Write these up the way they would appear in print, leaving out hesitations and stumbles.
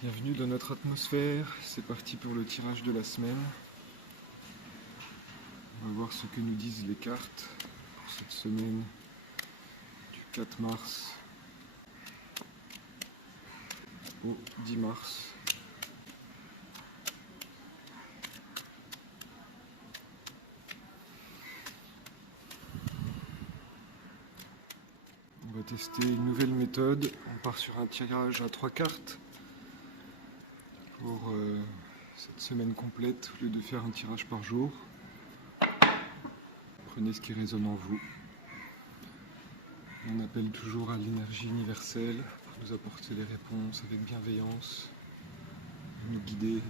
Bienvenue dans notre atmosphère, c'est parti pour le tirage de la semaine. On va voir ce que nous disent les cartes pour cette semaine du 4 mars au 10 mars. On va tester une nouvelle méthode, on part sur un tirage à 3 cartes pour cette semaine complète au lieu de faire un tirage par jour. Prenez ce qui résonne en vous. On appelle toujours à l'énergie universelle pour nous apporter les réponses avec bienveillance, nous guider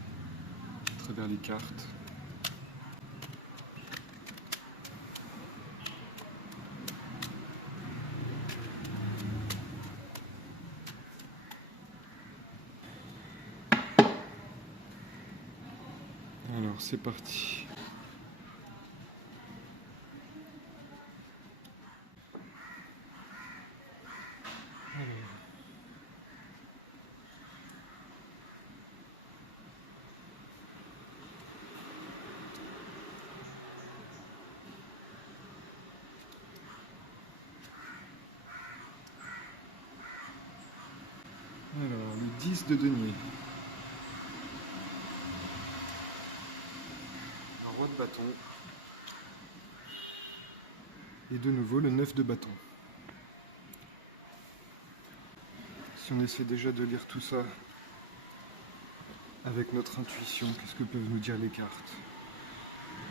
à travers les cartes. Alors c'est parti. Alors, le 10 de denier. Un roi de bâton. Et de nouveau le 9 de bâton. Si on essaie déjà de lire tout ça avec notre intuition, qu'est-ce que peuvent nous dire les cartes?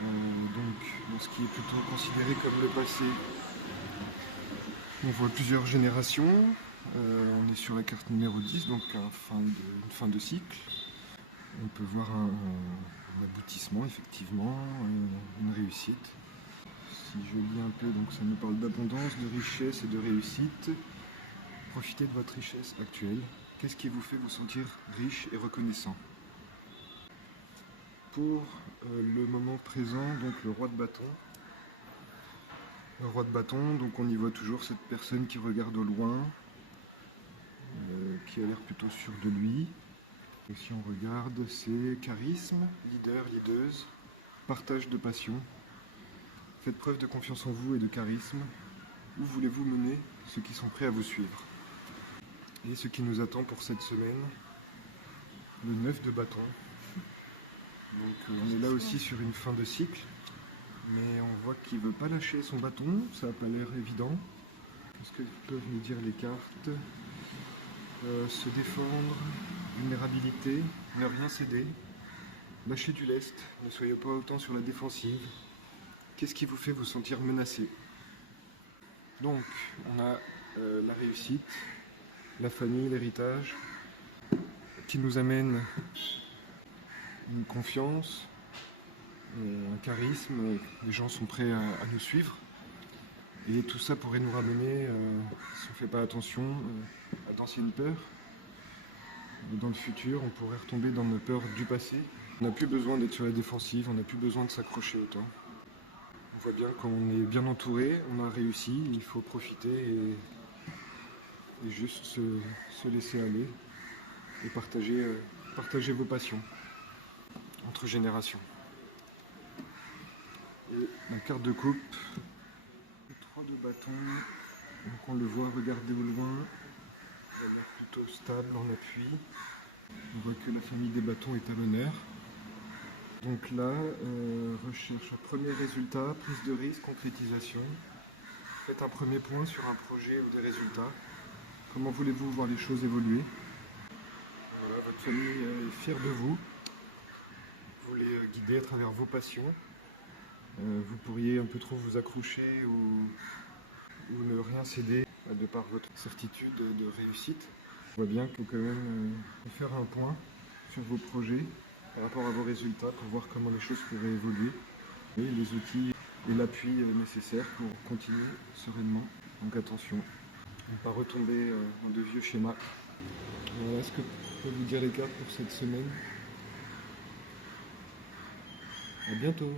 Donc, dans ce qui est plutôt considéré comme le passé, on voit plusieurs générations. On est sur la carte numéro 10, donc une fin de cycle. On peut voir un aboutissement, effectivement, une réussite. Si je lis un peu, donc ça nous parle d'abondance, de richesse et de réussite. Profitez de votre richesse actuelle. Qu'est-ce qui vous fait vous sentir riche et reconnaissant? Pour le moment présent, donc le roi de bâton. Le roi de bâton, donc on y voit toujours cette personne qui regarde au loin, qui a l'air plutôt sûr de lui. Et si on regarde, c'est charisme, leader, leaduse, partage de passion. Faites preuve de confiance en vous et de charisme. Où voulez-vous mener ceux qui sont prêts à vous suivre? Et ce qui nous attend pour cette semaine, le 9 de bâton. Donc on est là aussi sur une fin de cycle, mais on voit qu'il ne veut pas lâcher son bâton, ça n'a pas l'air évident. Qu'est-ce que peuvent nous dire les cartes? Se défendre, vulnérabilité, ne rien céder, lâcher du lest, ne soyez pas autant sur la défensive. Qu'est-ce qui vous fait vous sentir menacé? Donc on a la réussite, la famille, l'héritage, qui nous amène une confiance, un charisme, les gens sont prêts à nous suivre. Et tout ça pourrait nous ramener, si on ne fait pas attention, à d'anciennes peurs. Dans le futur, on pourrait retomber dans nos peurs du passé. On n'a plus besoin d'être sur la défensive, on n'a plus besoin de s'accrocher autant. On voit bien qu'on est bien entouré, on a réussi, il faut profiter et juste se laisser aller et partager vos passions entre générations. Et la carte de coupe, 3 de bâton, donc on le voit regarder au loin, il a l'air plutôt stable en appui. On voit que la famille des bâtons est à l'honneur. Donc là, recherche un premier résultat, prise de risque, concrétisation. Faites un premier point sur un projet ou des résultats. Comment voulez-vous voir les choses évoluer? Voilà, votre famille est fière de vous. Vous les guidez à travers vos passions. Vous pourriez un peu trop vous accrocher ou ne rien céder de par votre certitude de réussite. On voit bien qu'il faut quand même faire un point sur vos projets par rapport à vos résultats pour voir comment les choses pourraient évoluer et les outils et l'appui nécessaires pour continuer sereinement. Donc attention, ne pas retomber dans de vieux schémas. Voilà ce que peuvent vous dire les cartes pour cette semaine. À bientôt.